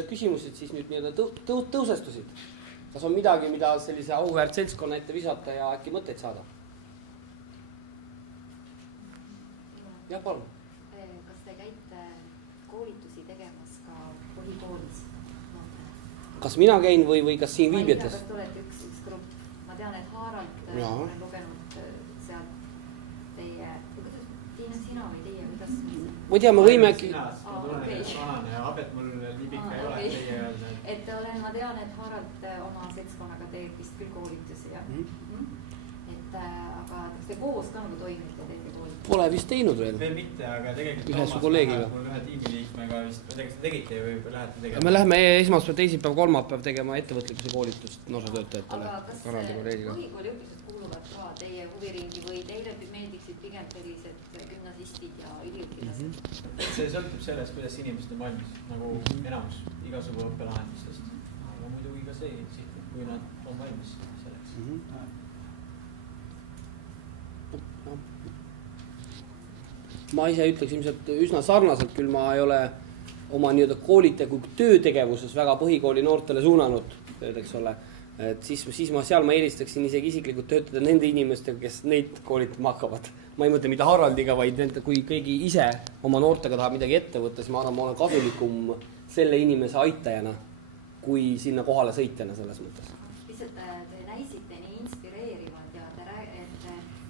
need küsimused siis nüüd tõusestusid? Kas on midagi, mida sellise auväärt seltskonna ette visata ja äkki mõtteid saada? Jah, palun. Kas te käite koolitusi tegemas ka põhikoolis? Kas mina käin või kas siin viibijates? Kas te olete üks grupp? Ma tean, et Haaralt olen lugenud sealt teie, Tiina, sina või teie, kuidas? Ma ei tea, me võime äkki... ja Abet mul libika ei ole teie öelda. Et ma tean, et Haaralt oma seltskonnaga teeb vist küll koolitusi. Aga kas te koos ka nagu toimite teete koolitusi? Pole vist teinud veel. Veel mitte, aga tegelikult ühe su kolleegiga. Mul ühe tiimiliikmega vist, tegelikult te tegite või lähete tegema? Me läheme esmaspäev, teisipäev, kolmapäev tegema ettevõtlikkuse koolitust noorsootöötajatele. Aga kas põhikooli õpilased kuuluvad ka teie huviringi või teile meeldiksid pigem sellised gümnasistid ja üliõpilased? See sõltub sellest, kuidas inimesed on valmis, nagu enamus igasugu õppelahendustest. Aga muidugi ka see, kui nad on valmis selleks. Ma ise ütleks ilmselt üsna sarnaselt, küll ma ei ole oma koolite kui töötegevuses väga põhikooli noortele suunanud, eks ole. Et siis ma eelistaksin isegi isiklikult töötada nende inimestega, kes neid koolitama hakkavad. Ma ei mõtle mitte Haraldiga, vaid kui keegi ise oma noortega tahab midagi ette võtta, siis ma arvan, ma olen kasulikum selle inimese aitajana, kui sinna kohale sõitjana selles mõttes. Lihtsalt te näisite nii inspireerivad ja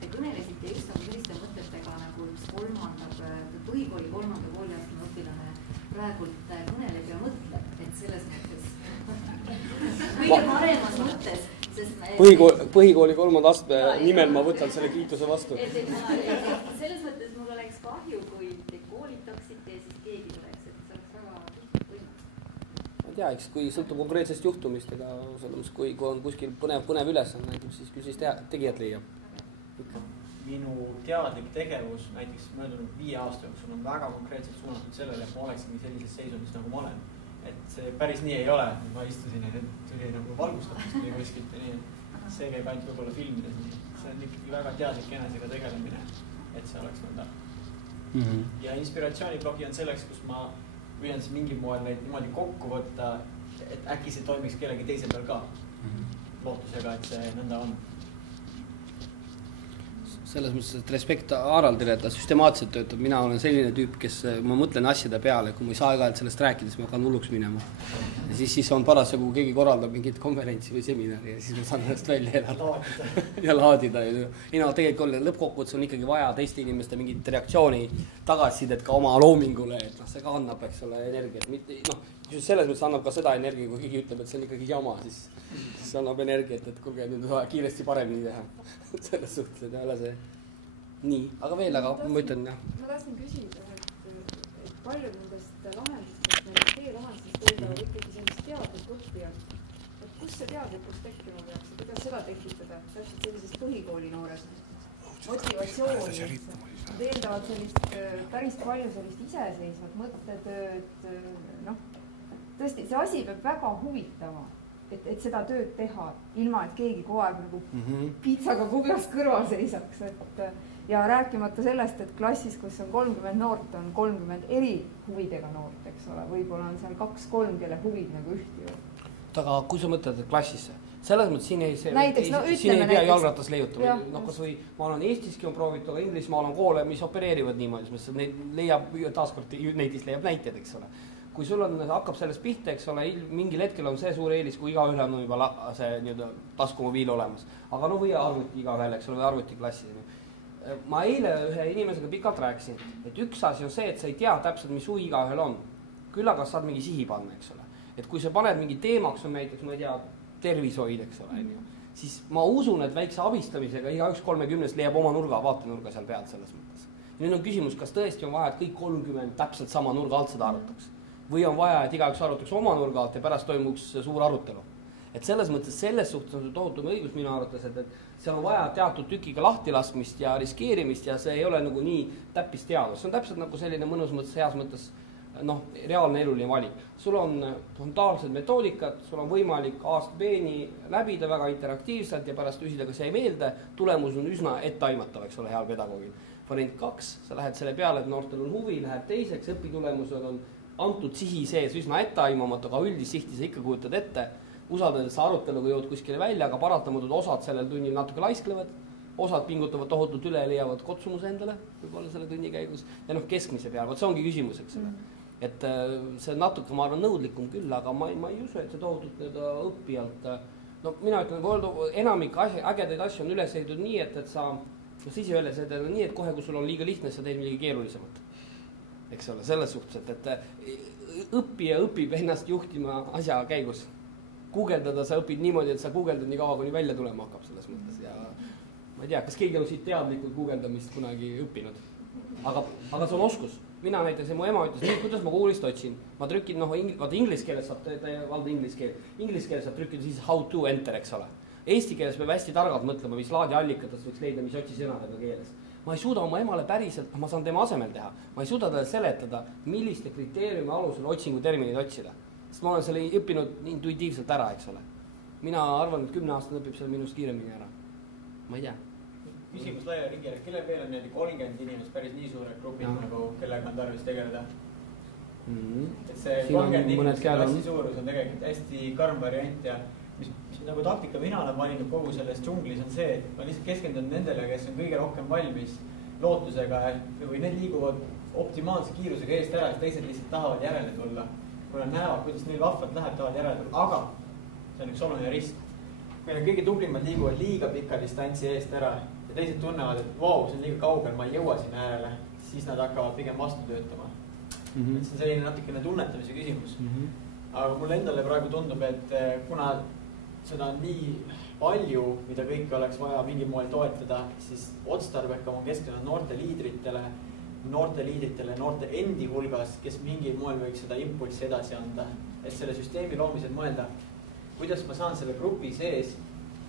te kõnelesite just selliste mõtetega nagu üks põhikooli kolmanda kooliastme õpilane praegult kõneleb ja mõtleb, et selles mõttes kõige paremas mõttes. Põhikooli kolmanda astme nimel ma võtan selle kiituse vastu. Selles mõttes mul oleks kahju, kui te koolitaksite ja siis keegi tuleks, et see oleks väga võimalik. Ma tea, kui sõltub konkreetsest juhtumist, kui on kuskil põnev ülesanne, siis tegijad leiab. Minu teadlik tegevus näiteks möödunud 5 aasta jooksul on väga konkreetselt suunatud sellele, et ma oleksingi sellises seisundis, nagu ma olen. Et see päris nii ei ole, ma istusin ja tuli nagu valgustatust või kuskilt ja nii. See käib ainult võib-olla filmides. See on ikkagi väga teadlik enesega tegelemine, et see oleks nõnda. Ja inspiratsiooniblogi on selleks, kus ma püüan siis mingil moel neid niimoodi kokku võtta, et äkki see toimiks kellegi teise peal ka. Lootusega, et see nõnda on. Selles mõttes, et respekt Haraldile, et ta süstemaatiliselt töötab. Mina olen selline tüüp, kes ma mõtlen asjade peale, kui ma ei saa aeg-ajalt sellest rääkides, ma hakkan hulluks minema. Ja siis on paras, kui keegi korraldab mingit konverentsi või seminari ja siis ma saan ennast välja elada ja laadida. Tegelikult lõppkokkuvõttes on ikkagi vaja teiste inimeste mingit reaktsiooni tagasisidet ka oma loomingule, et see ka annab, eks ole, energiat. Selles mõttes annab ka seda energia, kui keegi ütleb, et see on ikkagi jama, siis annab energiat, et kuulge, nüüd on kiiresti paremini teha. Selles suhtes, et ei ole see nii. Aga veel, ma ütlen, jah. Ma tahtsin küsida, et paljud nendest lahendustest, nendest teelahendustest töötavad ikkagi sellist teadlikku õppijat. Et kus see teadlikkus tekkima peaks? Kuidas seda tekitada? Täpselt sellisest põhikooli noores motivatsiooni. Nad eeldavad sellist päris palju sellist iseseisvat mõttetööd. Tõesti, see asi peab väga huvitama, et seda tööd teha, ilma et keegi kogu aeg nagu piitsaga kubjas kõrval seisaks. Ja rääkimata sellest, et klassis, kus on 30 noort, on 30 eri huvidega noort, eks ole. Võib-olla on seal 2-3, kelle huvid nagu ühtivad. Aga kui sa mõtled klassisse, selles mõttes siin ei pea jalgratas leiutama. Ma olen Eestiski on proovitud, aga Inglismaal on koole, mis opereerivad niimoodi. Taaskord neidis leiab näited, eks ole. Kui sul hakkab sellest pihta, eks ole, mingil hetkel on see suur eelis, kui igaühel on juba see taskumobiil olemas. Aga või arvuti igaühel, eks ole, või arvuti klassis. Ma eile ühe inimesega pikalt rääkisin, et üks asi on see, et sa ei tea täpselt, mis huvi igaühel on. Küll aga saad mingi sihi panna, eks ole. Et kui sa paned mingi teemaks on näiteks, ma ei tea, tervishoid, eks ole, siis ma usun, et väikse abistamisega igaüks 30 leiab oma vaatenurga seal pealt selles mõttes. Ja nüüd on küsimus, kas tõesti on vaja, et kõik 30 täpselt sama nurga alt seda arutaks. Või on vaja, et igaüks arutaks oma nurga alt ja pärast toimuks suur arutelu. Et selles mõttes selles suhtes on see tohutum õigus minu arvates, et seal on vaja teatud tükiga lahtilaskmist ja riskeerimist ja see ei ole nagu nii täppisteadus. See on täpselt nagu selline mõnus mõttes, heas mõttes reaalne eluline valik. Sul on frontaalsed metoodikad, sul on võimalik A-st B-ni läbida väga interaktiivselt ja pärast üsida, kas jäi meelde, tulemus on üsna etteaimatav, eks ole, heal pedagoogil. Variant 2, sa lähed selle peale, et noortel on huvi, läheb teiseks, õpitulemused on antud sihi sees üsna etteaimamatu, aga üldist sihti sa ikka kujutad ette, usaldades sa aruteluga jõud kuskile välja, aga paratamatult osad sellel tunnil natuke laisklevad, osad pingutavad tohutult üle ja leiavad kotsumuse endale võib-olla selle tunni käigus ja keskmise peal, vot see ongi küsimus, eks ole. Et see natuke, ma arvan, nõudlikum küll, aga ma ei usu, et see tohutult õppijalt, no mina ütlen, enamik ägedaid asju on üles ehitatud nii, et sa ise öeldes nii, et kohe, kui sul on liiga lihtne, sa teed midagi keerulisemat. Eks ole, selles suhtes, et õppija õpib ennast juhtima asja käigus. Guugeldada sa õpid niimoodi, et sa guugeldad nii kaua, kuni välja tulema hakkab selles mõttes ja ma ei tea, kas keegi on siit teadlikult guugeldamist kunagi õppinud. Aga see on oskus. Mina näiteks, mu ema ütles, kuidas ma Google'ist otsin. Ma trükin, vaata inglise keeles saab, valda inglise keeles saab trükkida siis how to enter, eks ole. Eesti keeles peab hästi targalt mõtlema, mis laadi allikatest võiks leida, mis otsisõnadega keeles. Ma ei suuda oma emale päriselt, ma saan tema asemel teha. Ma ei suuda talle seletada, milliste kriteeriumi alusel otsingu terminid otsida. Sest ma olen selle õppinud intuitiivselt ära, eks ole. Mina arvan, et 10-aastane õpib selle minust kiiremini ära. Ma ei tea. Küsimus laia ringile, kelle veel on 30 inimest päris nii suure grupid, nagu kellega on tarvis tegeleda? Et see 30 inimest klassi suurus on tegelikult hästi karm variant ja mis nagu taktika mina olen valinud kogu selles džunglis on see, et ma lihtsalt keskendun nendele, kes on kõige rohkem valmis lootusega või need liiguvad optimaalse kiirusega eest ära, siis teised lihtsalt tahavad järele tulla. Kui nad näevad, kuidas neil vahvalt läheb, tahavad järele tulla, aga see on üks oluline risk. Kui need kõige tublimad liiguvad liiga pika distantsi eest ära ja teised tunnevad, et vau, see on liiga kaugel, ma ei jõua sinna äärele, siis nad hakkavad pigem vastu töötama. Et see on selline natukene tunnetamise küsimus. Aga mulle endale praegu tundub, et kuna seda on nii palju, mida kõike oleks vaja mingil moel toetada, siis otstarbekam on keskenduda noorte liidritele, noorte endi hulgas, kes mingil moel võiks seda impulssi edasi anda. Et selle süsteemi loomisel mõelda, kuidas ma saan selle grupi sees,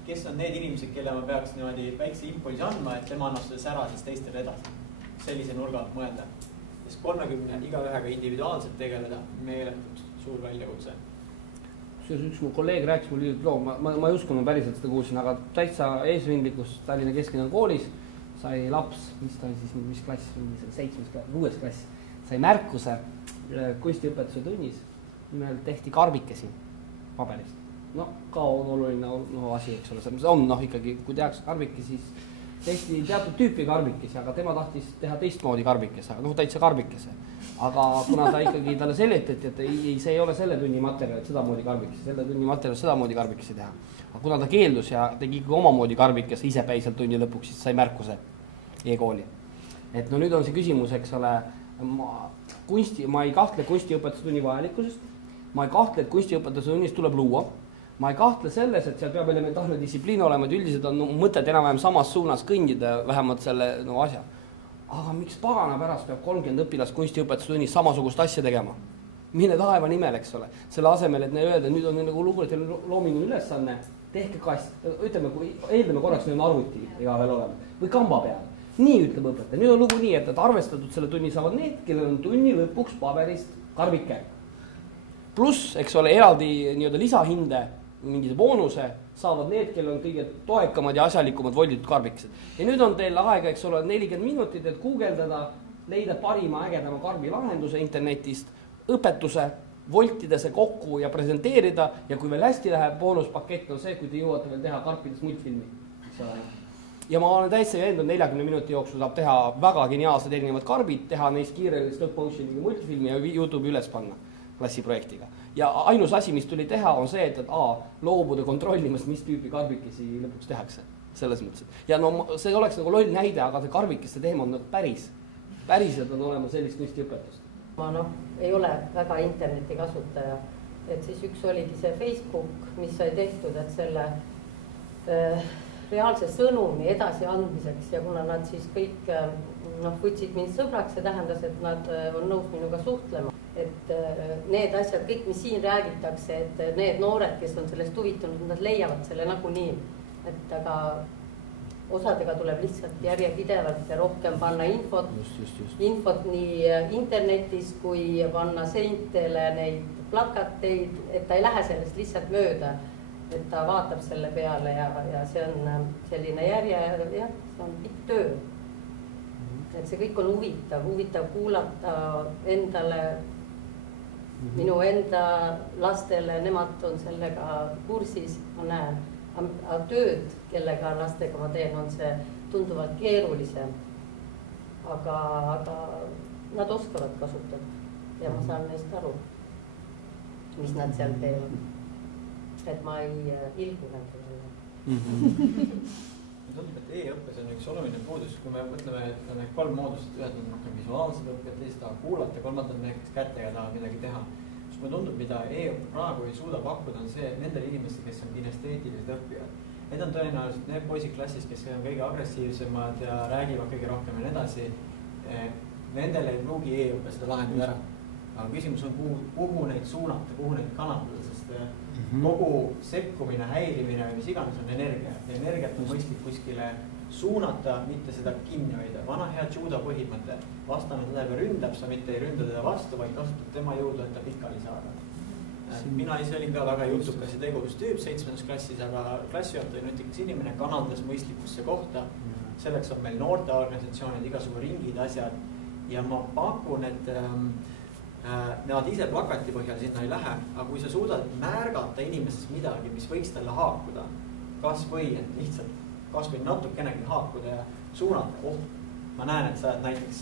kes on need inimesed, kelle ma peaks niimoodi väikse impulsi andma, et tema annab selle sära siis teistele edasi. Sellise nurga mõelda. Sest 30 igaühega individuaalselt tegeleda meeletult suur väljakutse. Üks mu kolleeg rääkis mul loo, ma ei usku, ma päriselt seda kuulsin, aga täitsa eesrindlikus Tallinna Kesklinna koolis sai laps, mis ta on siis, mis klass, 6. klass, sai märkuse kunstiõpetuse tunnis, nimelt tehti karbikesi paberist. No ka on oluline asi, eks ole, see on ikkagi, kui tehakse karbikesi, siis tehti teatud tüüpi karbikesi, aga tema tahtis teha teistmoodi karbikesi, aga täitsa karbikesi. Aga kuna ta ikkagi talle seletati, et ei, see ei ole selle tunni materjal, et sedamoodi karbikesi, selle tunni materjal sedamoodi karbikesi teha. Aga kuna ta keeldus ja tegi ikkagi omamoodi karbikesi isepäiselt tunni lõpuks, siis sai märkuse e-kooli. Et nüüd on see küsimus, eks ole, ma ei kahtle kunstiõpetuse tunni vajalikkusest, ma ei kahtle, et kunstiõpetuse tunnis tuleb luua. Ma ei kahtle selles, et seal peab elementaarne distsipliin olema, et üldiselt on mõtet enam-vähem samas suunas kõndida, vähemalt selle asja. Aga miks pagana pärast peab 30 õpilast kunstiõpetuse tunnis samasugust asja tegema? Mine taeva nimel, eks ole. Selle asemel, et öelda, nüüd on nagu lugu, et teil on loomine ülesanne, tehke kast. Ütleme, kui eeldame korraks, neil on arvuti iga veel olema. Või kamba peal. Nii ütleb õpetaja. Nüüd on lugu nii, et arvestatud selle tunni saavad need, kellel on tunni lõpuks paberist karbike. Pluss, eks ole, eraldi lisahinde mingise boonuse saavad need, kellel on kõige toekamad ja asjalikumad volditud karbikesed. Ja nüüd on teil aega, eks ole, 40 minutit, et guugeldada, leida parima ägedama karbi lahenduse internetist, õpetuse, voltida see kokku ja presenteerida ja kui veel hästi läheb, boonuspakett on see, kui te jõuate veel teha karpides multfilmi. Ja ma olen täitsa veendunud, 40 minuti jooksul saab teha väga geniaalsed erinevad karbid, teha neist kiirelt stop motioniga multfilmi ja YouTube üles panna klassiprojektiga. Ja ainus asi, mis tuli teha, on see, et loobuda kontrollimast, mis tüüpi karbikesi lõpuks tehakse. Selles mõttes. Ja see oleks nagu loll näide, aga see karbikeste teema on päriselt on olema sellist kunstiõpetust. Ma ei ole väga interneti kasutaja, et siis üks oligi see Facebook, mis sai tehtud, et selle reaalse sõnumi edasi andmiseks ja kuna nad siis kõik võtsid mind sõbraks, see tähendas, et nad on nõus minuga suhtlema. Et need asjad, kõik mis siin räägitakse, et need noored, kes on sellest huvitunud, nad leiavad selle nagunii, et aga osadega tuleb lihtsalt järjepidevalt ja rohkem panna infot nii internetis kui panna seintele neid plakateid, et ta ei lähe sellest lihtsalt mööda, et ta vaatab selle peale ja see on selline see on pikk töö. Et see kõik on huvitav kuulata endale Minu enda lastele, nemad on sellega kursis, ma näen. Aga tööd, kellega lastega ma teen, on see tunduvalt keerulisem. Aga nad oskavad kasutada ja ma saan neist aru, mis nad seal teevad. Et ma ei ilgu nende jälle. Tundub, et e-õppes on üks oluline puudus, kui me mõtleme, et on need 3 moodust, ühed on rohkem visuaalsed õppijad, teised tahavad kuulata, 3 on näiteks kätega tahavad midagi teha. Siis mulle tundub, mida e-õppe praegu ei suuda pakkuda, on see nendel inimestel, kes on kinesteetilised õppijad. Need on tõenäoliselt need poisid klassis, kes on kõige agressiivsemad ja räägivad kõige rohkem ja nii edasi. Nendel ei pruugi e-õppe seda lahendada ära. Aga küsimus on, kuhu neid suunata, kuhu neid kanaldada, sest kogu sekkumine, häirimine või mis iganes on energia. Energiat on mõistlik kuskile suunata, mitte seda kinni hoida. Vana hea judo põhimõte. Vastane teda ründab, sa mitte ei ründa teda vastu, vaid kasutab tema jõudu, et ta pikali saada. Mina ise olin ka väga jutukas ja tegevus tüüp 7. klassis, aga klassijuhataja nutikas inimene kanaldas mõistlikusse kohta. Selleks on meil noorteorganisatsioonid, igasugu ringid, asjad. Ja ma pakun, et nemad ise plakati põhjal sinna ei lähe, aga kui sa suudad märgata inimeses midagi, mis võiks talle haakuda, kas või, et lihtsalt kas või natukenegi haakuda ja suunata, ma näen, et sa oled näiteks,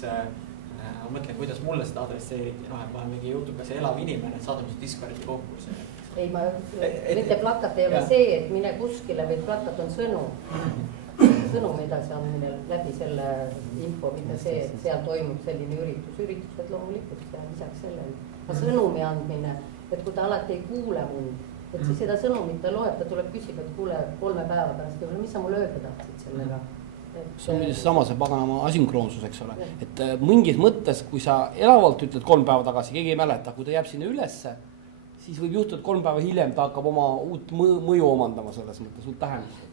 ma mõtlen, kuidas mulle seda adresseeriti, et ma olen mingi jutukas ja elav inimene, et saadame see Discordi konkursi. Ei, mitte plakat ei ole see, et mine kuskile, vaid plakat on sõnum edasi andmine läbi selle info, mida see, et seal toimub selline üritused loomulikult ja lisaks sellele. Aga sõnumi andmine, et kui ta alati ei kuule mund, et siis seda sõnumit ta loeb, ta tuleb küsib, et kuule 3 päeva pärast, mis sa mulle öelda tahtsid sellega. See on sama see paganama asünkroonsus, eks ole. Et mingis mõttes, kui sa elavalt ütled 3 päeva tagasi, keegi ei mäleta, kui ta jääb sinna ülesse, siis võib juhtuda 3 päeva hiljem, ta hakkab oma uut mõju omandama selles mõttes, uut tähendust.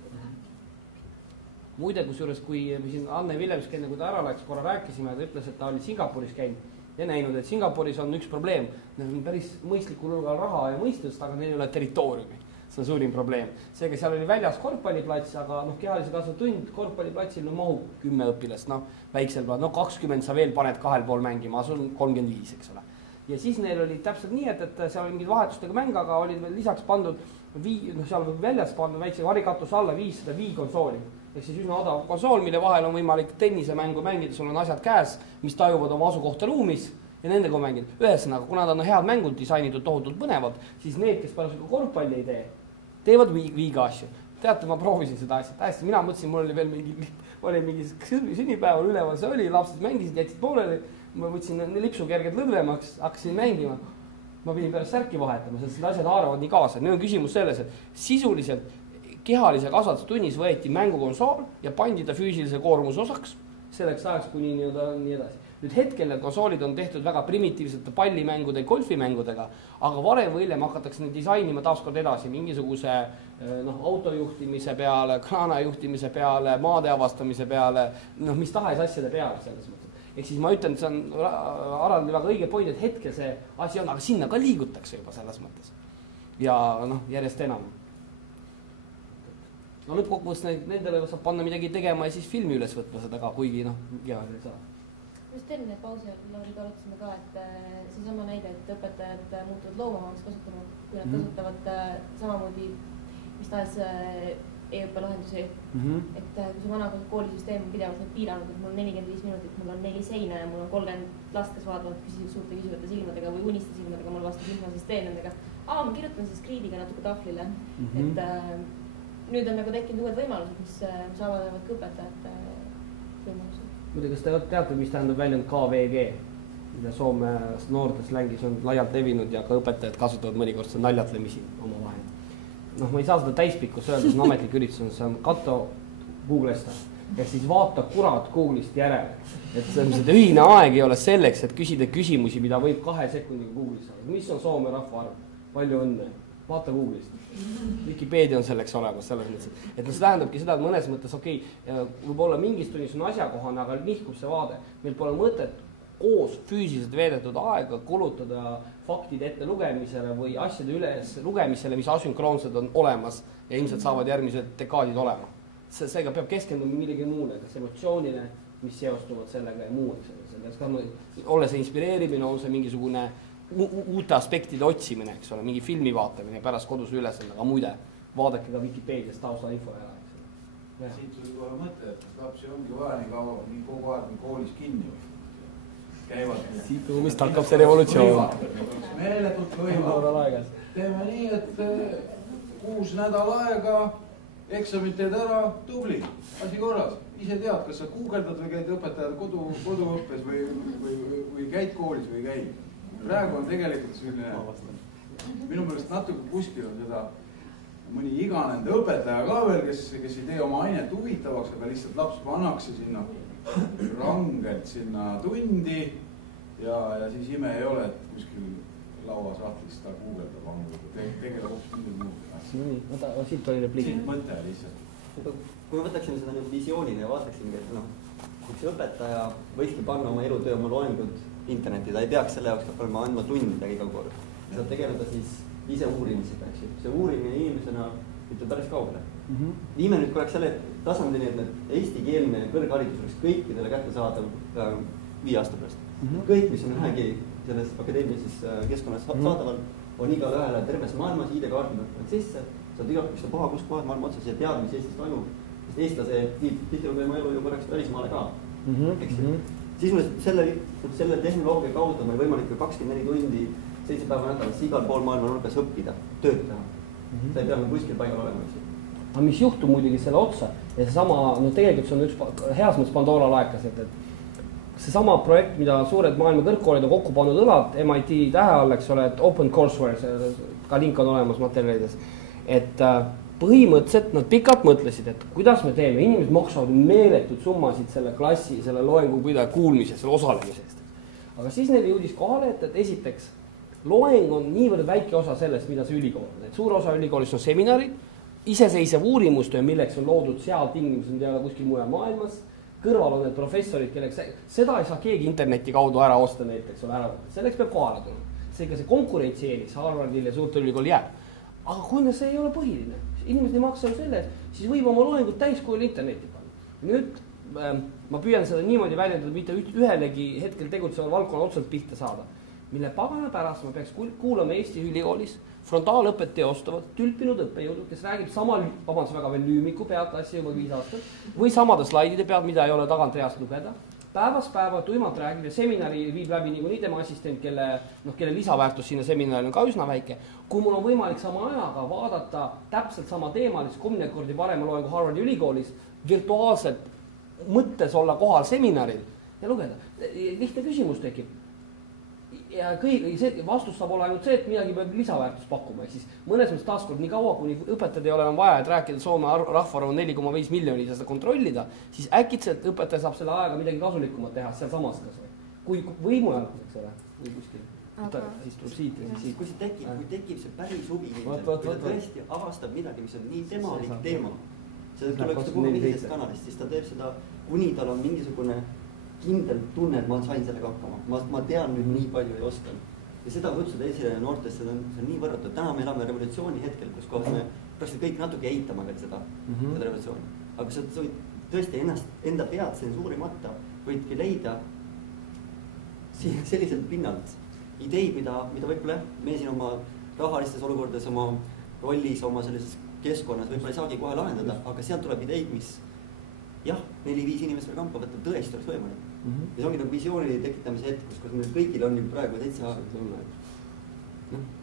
Muide, kusjuures, kui siin Anne Villems, kui ta ära läks, korra rääkisime, ta ütles, et ta oli Singapuris käinud ja näinud, et Singapuris on üks probleem. Neil on päris mõistlikul hulgal raha ja mõistust, aga neil ei ole territooriumi. See on suurim probleem. Seega seal oli väljas korvpalliplats, aga kehalise kasvu tund korvpalliplatsil mahub 10 õpilast, väiksel peal, 20 sa veel paned 2,5 mängima, sul on 35, eks ole. Ja siis neil oli täpselt nii, et seal oli mingid vahetustega mäng, aga olid veel lisaks pandud, seal väljas pandud väikse varikatus alla 500 Wii-konsooli. Ehk siis üsna odav konsool, mille vahel on võimalik tennisemängu mängida, sul on asjad käes, mis tajuvad oma asukohta ruumis ja nendega mängida. Ühesõnaga, kuna nad on head mängud disainitud tohutult põnevad, siis need, kes parasjagu korvpalli ei tee, teevad Wii'ga asju. Teate, ma proovisin seda asja täiesti, mina mõtlesin, mul oli veel mingi sünnipäeval üleval, see oli, lapsed mängisid, jätsid pooleli, ma võtsin lipsu kerged lõdvemaks, hakkasin mängima. Ma pidin pärast särki vahetama, sest need asjad haaravad nii kaasa. Nüüd on küsimus selles, et sisuliselt kehalise kasvatustunnis võeti mängukonsool ja pandi ta füüsilise koormuse osaks selleks ajaks, kuni nii edasi. Nüüd hetkel need konsoolid on tehtud väga primitiivsete pallimängude ja golfimängudega, aga varem või hiljem hakatakse neid disainima taaskord edasi mingisuguse autojuhtimise peale, kraanajuhtimise peale, maade avastamise peale, mis tahes asjade peale selles mõttes. Ehk siis ma ütlen, et see on Haraldi väga õige point, et hetkel see asi on, aga sinna ka liigutakse juba selles mõttes. Ja järjest enam. Lõppkokkuvõttes nendele saab panna midagi tegema ja siis filmi üles võtma seda ka, kuigi ja ei saa. Just enne pausi Lauriga arutasime ka, et seesama näide, et õpetajad muutuvad loomavamaks kasutama, kui nad kasutavad samamoodi mis tahes e-õppe lahendusi. Et kui see vana koolisüsteem on pidevalt piiranud, et mul on 45 minutit, mul on 4 seina ja mul on 30 last, kes vaatavad suurte küsivate silmadega või uniste silmadega, mul vastu silma, siis teen nendega. Ma kirjutan siis kriidiga natuke tahvlile, et nüüd on tekkinud uued võimalused, mis avaldavad ka õpetajate võimalused. Muide, kas te teate, mis tähendab väljend KVG, mida Soome noortes längis on laialt levinud ja ka õpetajad kasutavad mõnikord seda naljatlemisi oma vahel. Ma ei saa seda täispikkus öelda, see on ametlik üritus, see on Kato Googlesta. Ja siis vaata kurat Google'ist järele. Et seda ühine aeg ei ole selleks, et küsida küsimusi, mida võib 2 sekundiga Google'ist saada. Mis on Soome rahvaarv? Palju õnne. Vaata Google'ist. Wikipedia on selleks olemas selles mõttes. Et see tähendabki seda, et mõnes mõttes võib-olla mingis tunnis on asjakohane, aga nihkub see vaade. Meil pole mõtet koos füüsiliselt veedetud aega kulutada faktide ette lugemisele või asjade üles lugemisele, mis asünkroonsed on olemas ja ilmselt saavad järgmised dekaadid olema. Seega peab keskenduma millegi muule, kas emotsioonile, mis seostuvad sellega ja muu. Ole see inspireerimine, on see mingisugune uute aspektide otsimine, eks ole, mingi filmi vaatamine pärast kodus ülesanne, aga muide, vaadake ka Wikipeediast tausta info ära, eks ole. Siit tuli kohe mõte, et lapsi ongi vaja nii kaua, nii kogu aeg nii koolis kinni käivad. Siit ruumist hakkab see revolutsioon. Meeletult lõivad. Teeme nii, et 6 nädala aega eksamid teed ära, tubli, asi korras. Ise tead, kas sa guugeldad või käid õpetajad koduõppes või käid koolis või käid. Praegu on tegelikult selline, minu meelest natuke kuskil on seda mõni iganenud õpetaja ka veel, kes ei tee oma ainet huvitavaks, aga lihtsalt laps pannakse sinna rangelt sinna tundi ja siis ime ei ole, et kuskil lauasahtlis ta guugeldab ammu, tegeleb hoopis midagi muud. Võta, siit oli repliik. Mõte lihtsalt. Kui me võtaksime seda visioonina ja vaataksimegi, et üks õpetaja võikski panna oma elutöö, oma loengud interneti, ta ei peaks selle jaoks olema andma tundidega iga kord. Saab tegeleda siis ise uurimisega, eks ju. See uurimine inimesena ütleb päris kaugele. Viime nüüd korraks selle tasandini, et need eestikeelne kõrgharidus oleks kõikidele kätte saadav 5 aasta pärast. Kõik, mis on vähegi selles akadeemilises keskkonnas saadaval, on igale ühele terves maailmas, ID-kaardid on sisse, saad igalt püsta paha, kus kohad maailma otsas ja tead, mis Eestist toimub. Sest eestlase tihti on oma elu ju korraks välismaale ka. Sisuliselt selle tehnoloogia kaudu on meil võimalik 24 tundi 7 päeva nädalas igal pool maailma nurgas õppida, tööd teha. Ta ei pea kuskil paigal olema. Aga mis juhtub muidugi selle otsa ja seesama, no tegelikult see on üks heas mõttes Pandora laekas, et seesama projekt, mida suured maailma kõrgkoolid on kokku pannud õlad MIT tähe all, eks ole, et open courseware, ka link on olemas materjalides, et põhimõtteliselt nad pikalt mõtlesid, et kuidas me teeme, inimesed maksavad meeletud summasid selle klassi, selle loengu kuulmise, selle osalemisest. Aga siis neil jõudis kohale, et esiteks loeng on niivõrd väike osa sellest, mida see ülikool on. Et suur osa ülikoolist on seminarid, iseseisev uurimustöö, milleks on loodud seal tingimused, mida kuskil mujal maailmas. Kõrval on need professorid, kelleks seda ei saa keegi interneti kaudu ära osta näiteks, selleks peab kohale tulema. Seega see konkurentsieelis Harvardil ja suurtel ülikool jääb. Aga kui see ei ole põhiline, inimesed ei maksa selles, siis võib oma loengut täiskujul interneti panna. Nüüd ma püüan seda niimoodi väljendada, mitte ühelegi hetkel tegutseval valdkonna otseselt pihta saada, mille pagana pärast ma peaks kuulama Eesti ülikoolis frontaalõpet teostavad, tülpinud õppejõudud, kes räägib sama, vabandus väga veel lüümiku pealt asja juba 5 aastat, või samade slaidide pealt, mida ei ole tagant reast lugeda, päevast päeva tuimalt räägib ja seminari viib läbi nii tema assistent, kelle lisaväärtus sinna seminaril on ka üsna väike. Kui mul on võimalik sama ajaga vaadata täpselt sama teemalist 10 kordi parema loengu Harvardi ülikoolis, virtuaalselt mõttes olla kohal seminaril ja lugeda. Lihtne küsimus tekib. Ja vastus saab olla ainult see, et midagi peab lisaväärtust pakkuma. Siis mõnes mõttes taaskord nii kaua, kuni õpetajad ei ole enam vaja, et rääkida Soome rahvaarvu 4,5 miljonit ja seda kontrollida, siis äkitselt õpetaja saab selle ajaga midagi kasulikumat teha seal samas kas või. Kui võimujal, eks ole, või kuskil. Siis tuleb siit ja siis siit. Kui tekib see päris huvi, kui ta tõesti avastab midagi, mis on nii temalik teema, see tuleb millises kanalist, siis ta teeb seda, kuni tal on mingisugune kindel tunne, et ma sain sellega hakkama. Ma tean nüüd nii palju ei oskan. Ja seda kutsuda esile noortest, see on nii võrratu. Täna me elame revolutsiooni hetkel, kus kohas me praktiliselt kõik natuke eitama veel seda revolutsiooni. Aga sa võid tõesti enda pead tsensuurimata võidki leida selliselt pinnalt ideid, mida võib-olla me siin oma rahalistes olukordades, oma rollis, oma sellises keskkonnas võib-olla ei saagi kohe lahendada, aga sealt tuleb ideid, mis jah, 4-5 inimest veel kampa võtta tõesti oleks võimalik. Ja see ongi nagu visiooni tekitamise hetk, kus meil kõigil on ju praegu täitsa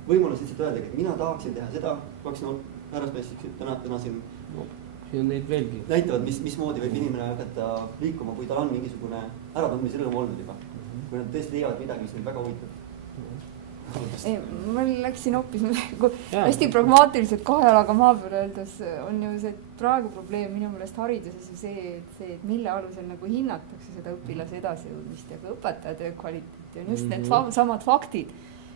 võimalus lihtsalt öeldagi, et mina tahaksin teha seda, kaks härrasmeestik täna siin näitavad, mismoodi võib inimene hakata liikuma, kui tal on mingisugune äratundmise rõõm olnud juba. Kui nad tõesti leiavad midagi, mis neid väga huvitab. Ei, ma läksin hoopis hästi pragmaatiliselt 2 jalaga maa peal öeldes on ju see praegu probleem minu meelest hariduses ju see, et mille alusel nagu hinnatakse seda õpilase edasijõudmist ja ka õpetaja töö kvaliteeti on just need samad faktid.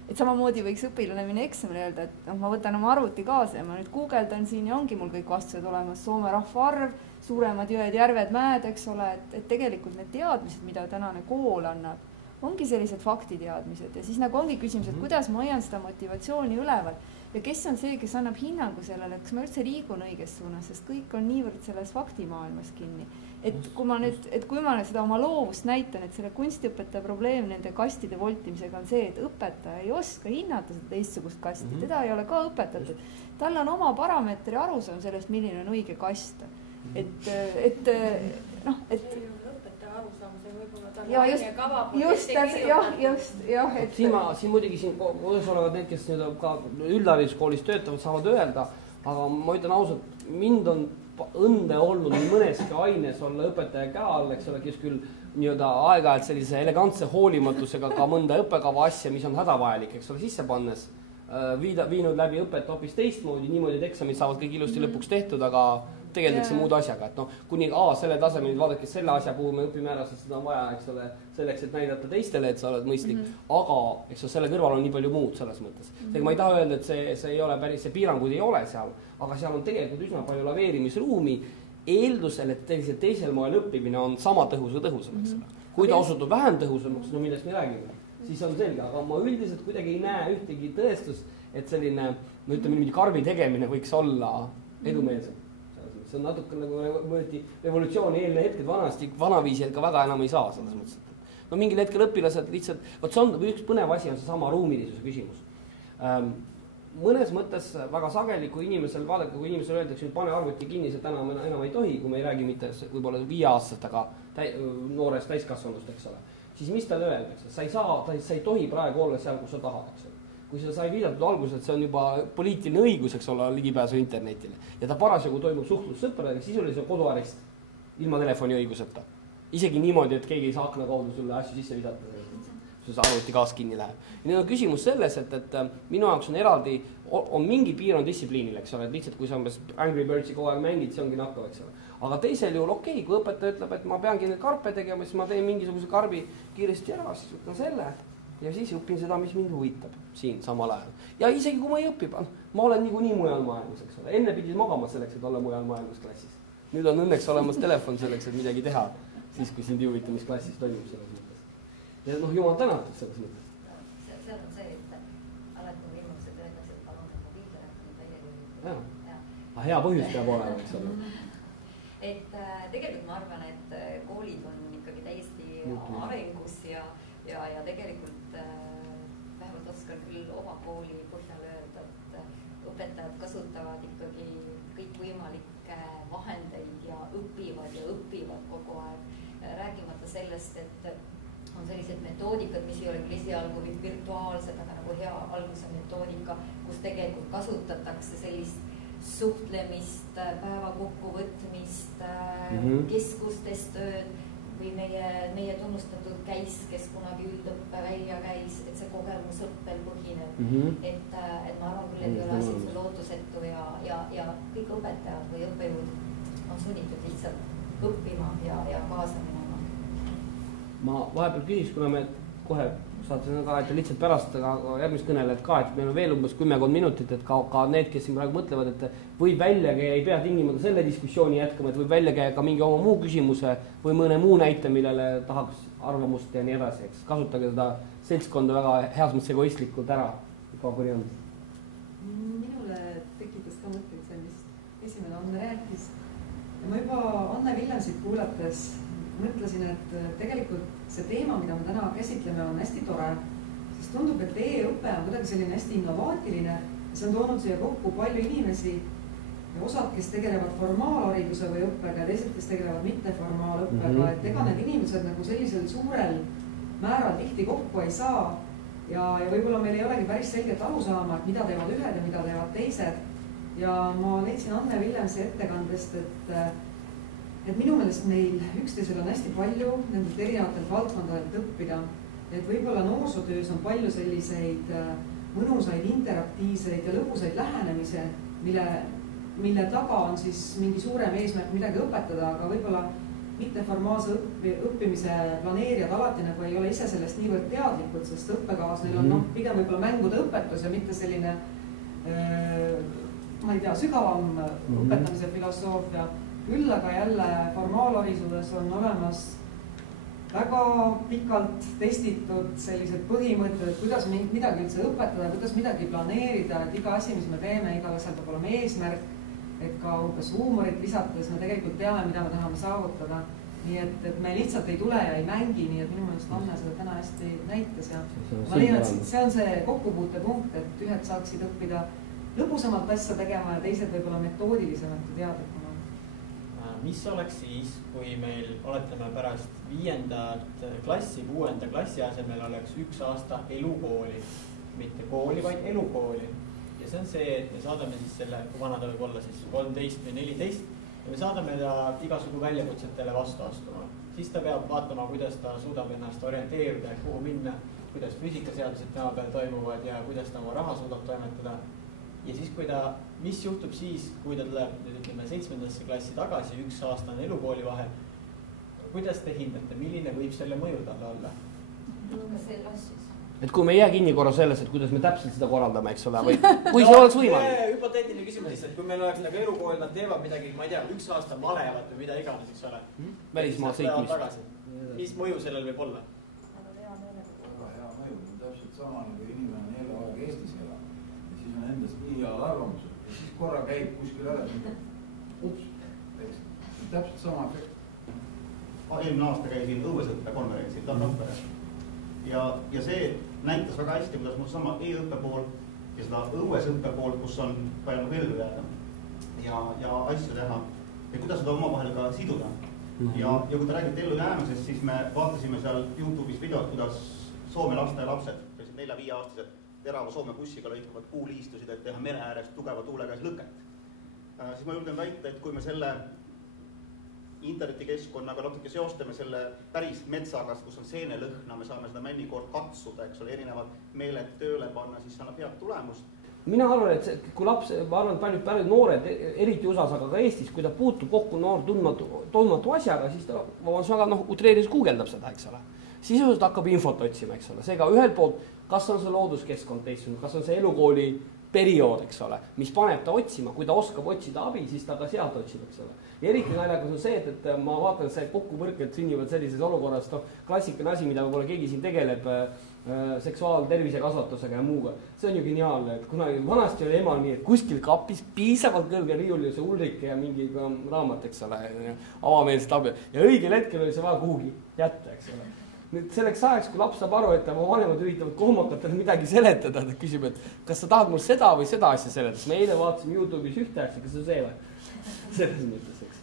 Et samamoodi võiks õpilane minna eksamile öelda, et ma võtan oma arvuti kaasa ja ma nüüd guugeldan siin ja ongi mul kõik vastused olemas. Soome rahvaarv, suuremad jõed, järved, mäed, eks ole, et tegelikult need teadmised, mida tänane kool annab, ongi sellised faktiteadmised ja siis nagu ongi küsimus, et kuidas ma hoian seda motivatsiooni üleval. ja kes on see, kes annab hinnangu sellele, et kas ma üldse liigun õiges suunas, sest kõik on niivõrd selles faktimaailmas kinni. Et kui ma seda oma loovust näitan, et selle kunstiõpetaja probleem nende kastide voltimisega on see, et õpetaja ei oska hinnata seda teistsugust kasti, teda ei ole ka õpetatud. Tal on oma parameetri arusaam sellest, milline on õige kast. Siin muidugi kodus olevad need, kes ka üldhariduskoolis töötavad, saavad öelda, aga ma ütlen ausalt, mind on õnne olnud nii mõneski aines olla õpetaja käe all, eks ole, kes küll aeg-ajalt sellise elegantse hoolimatusega ka mõnda õppekava asja, mis on hädavajalik, eks ole, sisse pannes, viinud läbi õpet hoopis teistmoodi, niimoodi, et eksamid saavad kõik ilusti lõpuks tehtud, aga tegeldakse muud asjaga, et kuni selle tasemel vaadake selle asja puhul me õpime ära, sest seda on vaja, eks ole, selleks, et näidata teistele, et sa oled mõistlik, aga eks ole, selle kõrval on nii palju muud selles mõttes. Seega ma ei taha öelda, et see ei ole päris, see piirangud ei ole seal, aga seal on tegelikult üsna palju laveerimisruumi eeldusel, et teisel moel õppimine on sama tõhus või tõhusam, eks ole. Kui ta osutub vähem tõhusamaks, millest me räägime, siis on selge, aga ma üldiselt kuidagi ei näe ühtegi tõestust, et selline, ütleme niimoodi karvi tegemine võiks olla edumeelsem. See on natuke nagu mõõti revolutsiooni eelne hetked vanaviisi, et ka väga enam ei saa selles mõttes. Mingil hetkel õpilased lihtsalt, see on üks põnev asi, on see sama ruumilisuse küsimus. Mõnes mõttes väga sageli, kui inimesel öeldakse, et pane arvuti kinni, see täna enam ei tohi, kui me ei räägi mitte võib-olla 5-aastast, aga noorest täiskasvanust, eks ole, siis mis talle öeldakse? Sa ei tohi praegu olla seal, kus sa tahad, eks ole. Kui seda sai viidatud alguses, et see on juba poliitiline õigus, eks ole, ligipääsu internetile. Ja ta parasjagu toimub suhtlus sõpradega, sisuliselt koduarest ilma telefoni õiguseta. Isegi niimoodi, et keegi ei saa akna kaudu sulle asju sisse visata, kui see arvuti gaas kinni läheb. Ja nüüd on küsimus selles, et minu jaoks on eraldi, on mingi piir on distsipliinil, eks ole, et lihtsalt kui sa Angry Birdsi kogu aeg mängid, see ongi nakkav, eks ole. Aga teisel juhul okei, kui õpetaja ütleb, et ma peangi need karpe tegema, siis ma teen mingisuguse karbi kiiresti ära, siis võtan selle. Ja siis õpin seda, mis mind huvitab siin samal ajal. Ja isegi kui ma ei õpi, ma olen niikuinii mujal maailmas, eks ole. Enne pidid magama selleks, et olla mujal maailmas klassis. Nüüd on õnneks olemas telefon selleks, et midagi teha, siis kui sind ei huvita, mis klassis toimub selles mõttes. Ja jumal tänatud selles mõttes. See on see, et alati võimalused öeldakse, et palun mobiiltelefoni välja lülitada. Hea põhjus peab olema, eks ole. Et tegelikult ma arvan, et koolid on ikkagi täiesti arengus ja tegelikult vähemalt oskan küll oma kooli põhjal öelda, et õpetajad kasutavad ikkagi kõikvõimalikke vahendeid ja õpivad kogu aeg. Räägimata sellest, et on sellised metoodikad, mis ei ole küll esialgu virtuaalsed, aga nagu hea alguse metoodika, kus tegelikult kasutatakse sellist suhtlemist, päeva kokkuvõtmist, keskustes tööd või meie tunnustatud käis, kes kunagi üldõppe välja käis, et see kogemus õppel põhineb. Et ma arvan küll, et ei ole asjad lootusetu ja kõik õpetajad või õppejõud on sunnitud lihtsalt õppima ja kaasa minema. Ma vahepeal küsiks, kuna me kohe saate ka, et lihtsalt pärast järgmist kõnelejad ka, et meil on veel umbes 10 minutit, et ka need, kes siin praegu mõtlevad, et võib välja käia, ei pea tingimata selle diskussiooni jätkama, et võib välja käia ka mingi oma muu küsimuse või mõne muu näite, millele tahaks arvamust ja nii edasi, eks kasutage seda seltskonda väga heas mõttes egoistlikult ära, kui on. Minule tekitas ka mõtteid see, mis esimene Anne rääkis. Ja ma juba Anne Villemsit kuulates mõtlesin, et tegelikult see teema, mida me täna käsitleme, on hästi tore, sest tundub, et e-õpe on kuidagi selline hästi innovaatiline ja see on toonud siia kokku palju inimesi ja osad, kes tegelevad formaalhariduse või õppega ja teised, kes tegelevad mitteformaalõppega, et ega need inimesed nagu sellisel suurel määral tihti kokku ei saa ja võib-olla meil ei olegi päris selget aru saama, et mida teevad ühed ja mida teevad teised. Ja ma leidsin Anne Villemsi ettekandest, et minu meelest meil üksteisel on hästi palju nendelt erinevatelt valdkondadelt õppida. Et võib-olla noorsootöös on palju selliseid mõnusaid, interaktiivseid ja lõbusaid lähenemise, mille taga on siis mingi suurem eesmärk midagi õpetada, aga võib-olla mitteformaalse õppimise planeerijad alati nagu ei ole ise sellest niivõrd teadlikud, sest õppekavas neil on pigem võib-olla mängude õpetus ja mitte selline, ma ei tea, sügavam õpetamise filosoofia. Küll aga jälle formaalharisuses on olemas väga pikalt testitud sellised põhimõtted, et kuidas midagi üldse õpetada, kuidas midagi planeerida, et iga asi, mis me teeme, igal asjal peab olema eesmärk, et ka umbes huumorit lisates me tegelikult teame, mida me tahame saavutada. Nii et me lihtsalt ei tule ja ei mängi, nii et minu mõelest Anne seda täna hästi näitas ja ma leian, et see on see kokkupuutepunkt, et ühed saaksid õppida lõbusamalt asja tegema ja teised võib-olla metoodilisemalt ja teadlikumalt. Mis oleks siis, kui meil oletame pärast 5. klassi, 6. klassi asemel oleks 1 aasta elukooli, mitte kooli, vaid elukooli. Ja see on see, et me saadame siis selle, kui vana ta võib olla siis 13 või 14, ja me saadame ta igasugu väljakutsetele vastu astuma. Siis ta peab vaatama, kuidas ta suudab ennast orienteerida, kuhu minna, kuidas füüsikaseadused tema peal toimuvad ja kuidas ta oma raha suudab toimetada. Ja siis, mis juhtub siis, kui ta tuleb nüüd ütleme 7. klassi tagasi, 1 aastane elukooli vahel, kuidas te hindate, milline võib selle mõju talle olla? Et kui me ei jää kinni korra selles, et kuidas me täpselt seda korraldame, eks ole, või kui see oleks võimalik. Hüpoteetiline küsimus lihtsalt, kui meil oleks nagu elukool, nad teevad midagi, ma ei tea, 1 aasta malevat või mida iganes, eks ole. Välismaa sõitmist. Mis mõju sellel võib olla? Väga hea mõju, täpselt sama nagu inimene on elu aeg Eestis elab. Ja siis on endast nii head arvamused ja siis korra käib kuskil ära. Ups, täpselt sama efekt. Eelmine aasta käisin õuesõppe konverentsil Tammapere. Ja see näitas väga hästi, kuidas mul sama e-õppe pool ja seda õuesõppe pool, kus on vaja nagu ellu jääda ja asju teha ja kuidas seda omavahel ka siduda. Ja kui te räägite ellu jäämisest, siis me vaatasime seal YouTube'is videot, kuidas Soome lasteaialapsed, 4-5-aastased terava Soome bussiga lõikavad puuliistusid, et teha mere ääres tugeva tuule käes lõket. Siis ma julgen väita, et kui me selle internetikeskkonnaga natuke seostame selle päris metsaga, kus on seenelõhna, me saame seda männikoort katsuda, eks ole, erinevad meeled tööle panna, siis annab head tulemust. Mina arvan, et kui laps, ma arvan, et paljud noored, eriti USAs, aga ka Eestis, kui ta puutub kokku noor tundmatu asjaga, siis ta väga utreeris guugeldab seda, eks ole. Sisuliselt hakkab infot otsima, eks ole. Seega ühelt poolt, kas on see looduskeskkond teistsugune, kas on see elukooli periood, eks ole, mis paneb ta otsima, kui ta oskab otsida abi, siis ta ka sealt otsib, eks ole. Ja eriti naljakas on see, et ma vaatan, et see kokkuvõrked sünnivad sellises olukorras, klassikaline asi, mida võib-olla keegi siin tegeleb seksuaaltervise kasvatusega ja muuga. See on ju geniaalne, et kunagi vanasti oli emal nii, et kuskil kapis piisavalt kõrge riiul see Ulrike ja mingi raamat, eks ole, avameelset abi. Ja õigel hetkel oli see vaja kuhugi jätta, eks ole. Nüüd selleks ajaks, kui laps saab aru, et oma vanemad üritavad kohmakatele midagi seletada, ta küsib, et kas sa tahad mul seda või seda asja seletada. Me eile vaatasime YouTube'is ühte asja, kas see või? Selles mõttes, eks.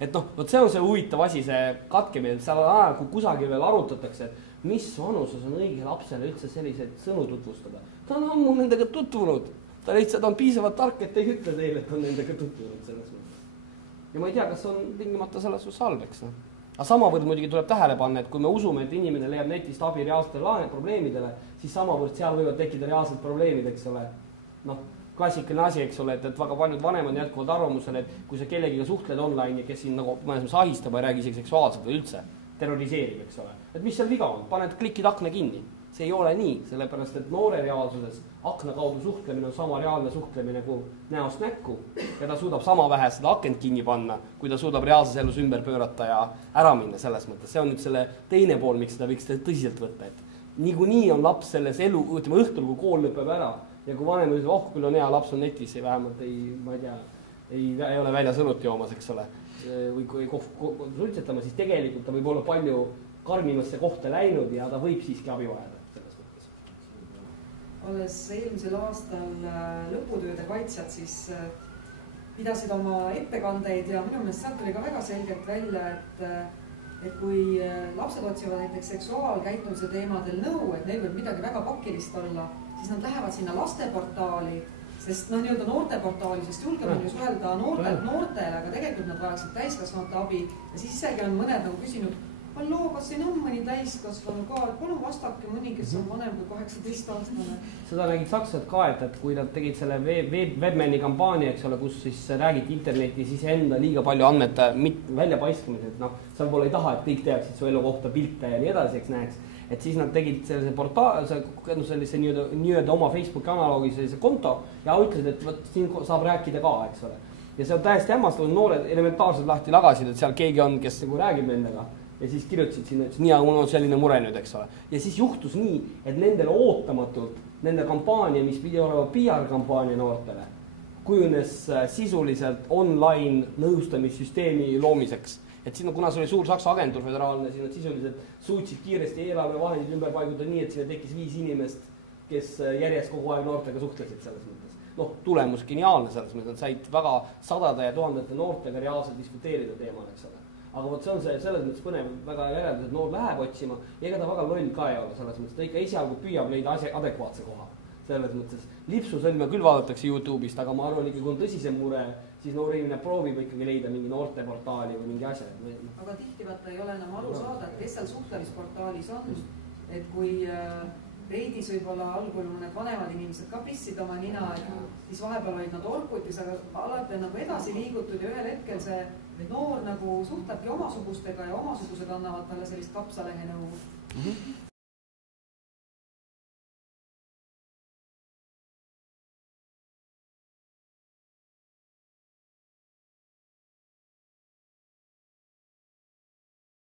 Et see on see huvitav asi, see katkemine, et seal ajal, kui kusagil veel arutatakse, et mis vanuses on õige lapsele üldse selliseid sõnu tutvustada. Ta on ammu nendega tutvunud. Ta lihtsalt on piisavalt tark, et ei ütle teile, et on nendega tutvunud selles mõttes. Ja ma ei tea, kas on tingimata selles suhtes halb, eks. Aga samavõrd muidugi tuleb tähele panna, et kui me usume, et inimene leiab netist abi reaalsetele probleemidele, siis samavõrd seal võivad tekkida reaalsed probleemid, eks ole. Klassikaline asi, eks ole, et väga paljud vanemad jätkuvalt arvamusel, et kui sa kellegiga suhtled online ja kes siin nagu mõnes ahistab või räägi isegi seksuaalselt või üldse terroriseerib, eks ole. Et mis seal viga on? Paned klikid akna kinni. See ei ole nii, sellepärast, et noore reaalsuses akna kaudu suhtlemine on sama reaalne suhtlemine kui näost näkku ja ta suudab sama vähe seda akent kinni panna, kui ta suudab reaalses elus ümber pöörata ja ära minna selles mõttes. See on nüüd selle teine pool, miks seda võiks tõsiselt võtta, et niikuinii on laps selles elu, ütleme õhtul, kui kool lõpeb ära ja kui vanem ütleb, küll on hea, laps on netis ja vähemalt ma ei tea, ei ole väljas õlut joomas, eks ole, või kui suitsetama, siis tegelikult ta võib olla palju karmimasse kohta läinud ja ta võib siiski abi vajada. Alles eelmisel aastal lõputööde kaitsjad siis pidasid oma ettekandeid ja minu meelest sealt tuli ka väga selgelt välja, et kui lapsed otsivad näiteks seksuaalkäitumise teemadel nõu, et neil võib midagi väga pakilist olla, siis nad lähevad sinna lasteportaali, sest nii-öelda noorteportaali, sest julgem on ju suhelda noortele, aga tegelikult nad vajaksid täiskasvanute abi ja siis isegi on mõned nagu küsinud, halloo, kas siin on mõni täiskasvanu ka, et palun vastake mõni, kes on vanem kui 18-aastane. Seda nägid sakslased ka, et kui nad tegid selle Webmani kampaania, eks ole, kus siis räägiti interneti siis enda liiga palju andmete väljapaiskamised, sa võib-olla ei taha, et kõik teaksid su elu kohta pilte ja nii edasi, eks näeks, et siis nad tegid sellise nii-öelda oma Facebooki analoogi sellise konto ja ütlesid, et võt, siin saab rääkida ka, eks ole. Ja see on täiesti hämmastav, noored elementaarselt lahti lagasid, et seal keegi on, kes räägib nendega. ja siis kirjutasid sinna, ütlesid, nii, aga mul on selline mure nüüd, eks ole. Ja siis juhtus nii, et nendele ootamatult, nende kampaania, mis pidi olema PR-kampaania noortele, kujunes sisuliselt online nõustamissüsteemi loomiseks. Et siin, kuna see oli suur Saksa agentuur föderaalne, siis nad sisuliselt suutsid kiiresti eelarvevahendid ümber paigutada nii, et sinna tekkis 5 inimest, kes järjest kogu aeg noortega suhtlesid selles mõttes. Noh, tulemus geniaalne selles mõttes, nad said väga sadade ja tuhandete noortega reaalselt diskuteerida teemal, eks ole. Aga vot see on see selles mõttes põnev, väga järeldus, et noor läheb otsima ja ega ta väga loll ka ei ole selles mõttes, ta ikka esialgu püüab leida adekvaatse koha. Selles mõttes lipsusõlme küll vaadatakse YouTube'ist, aga ma arvan, kui on tõsisem mure, siis noor inimene proovib ikkagi leida mingi noorteportaali või mingi asja. Aga tihti vaata ei ole enam aru saada, et kes seal suhtlemisportaalis on, et kui Reidis võib-olla algul mõned vanemad inimesed ka pissid oma nina, siis vahepeal olid nad orkutis, aga alati on nagu edasi liigutud ja ühel hetkel see noor nagu suhtlebki omasugustega ja omasugused annavad talle sellist kapsalehe nõu.